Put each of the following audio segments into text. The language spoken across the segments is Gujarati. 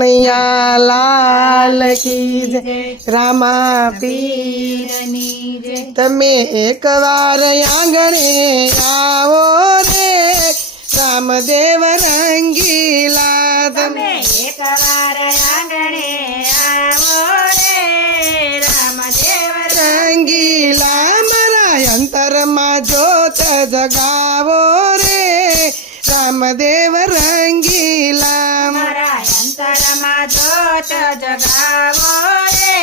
કનૈયા લાલ કી જય રામા પીર પીરની જય તમે એકવાર આંગણે આવો રે રામદેવ રંગીલા તમે તમે એકવાર આંગણે આવો રે રામદેવ રંગીલા મારા અંતરમાં જોત જગાવો રે રામદેવ અંતરમાં જોત જગાવો રે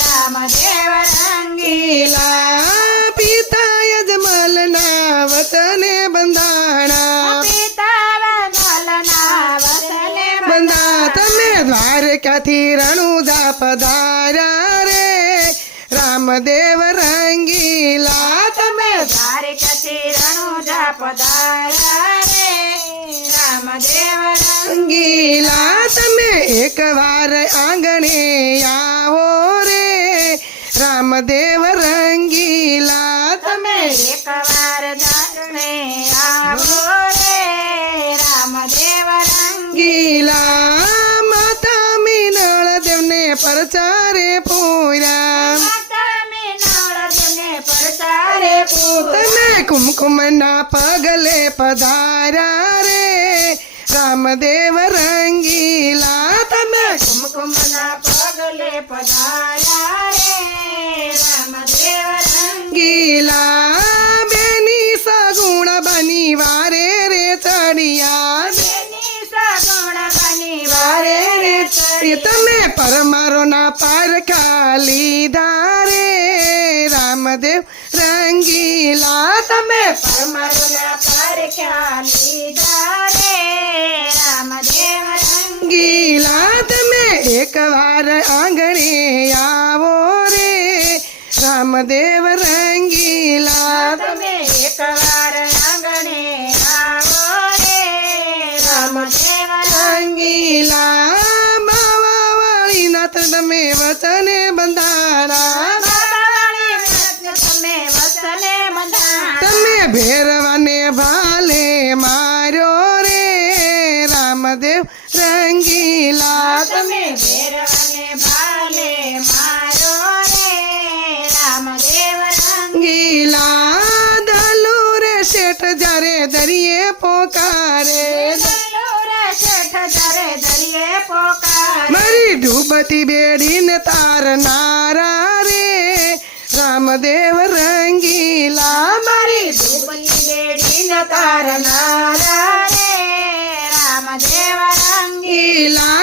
રામદેવ રંગી ગીલા પિતા યજમલના વતને બંધાણા પિતા વદલના વતને બંધા તમે દ્વારકાથી રણુજા પધાર્યા રે રામદેવ રંગીલા તમે દ્વારિકાથી રણુજા પધાર્યા રે રામદેવ રંગ રંગીલા તમે એકવાર આંગણે આવો રે. રામદેવ રંગીલા તમે એકવાર દારણે આવો રે. રામદેવ રંગીલા માતા મીનળ દેવને પરચારે પૂરા પરસારે કુમકુમના પગલે પધારા રે. રામદેવ રંગીલા તમે કુમકુમના પગલે પધાર્યા રે. રામદેવ રંગીલા. બેની સગુણ બની વારે રે ચડિયા. બેની સગુણ બની વારે વારે રે રે ચડી તમે પરમારોના પારખા લીધા. રે રામદેવ રંગીલા તમે પરમારના પરખ્યા લીધા રે રામદેવ રંગ ગીલા તમે એકવાર આંગણે આવો રે રામદેવ રંગીલા તમે એકવાર આંગણે આવો રે રામદેવ રંગ રંગીલા માવા વાળી નાથ તમે વચને બંધારા दरिए पोकारे। दरिए पोकारे मरी डूबती बेड़ी ने तार नारा रे। रामदेव रंगीला। मरी डूबती बेड़ी ने तार नारा रे। रामदेव रंगीला।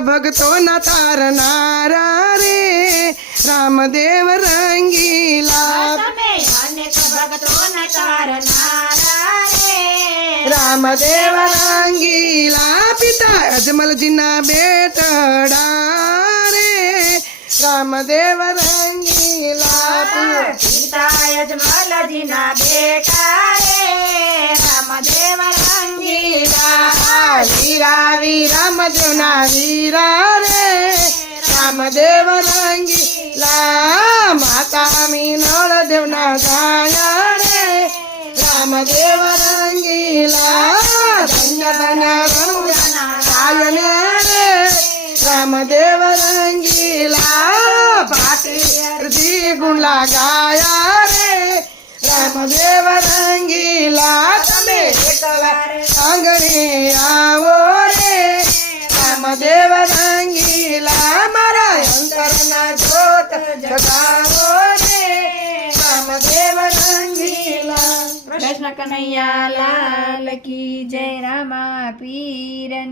અનેક ભક્તોના તારનારા રે રામદેવ રંગીલા રામદેવ રંગીલા પિતા અજમલજીના બેટડા રે રામદેવ રંગીલા પિતા પિતાય જમલજીના બેટા રે વીરા વીરા મજના વીરા રે રામદેવ રંગીલા માતા મીનળ દેવના ગાયા રે રામદેવ રંગીલા ધન્ય ધન્ય રણુજાના ગાયને રે રામદેવ રંગીલા ભાતી ગુણલા ગાયા રે રામદેવ રંગીલા તમે આંગણે કનૈયા લાલ કી જય રામા પીરની.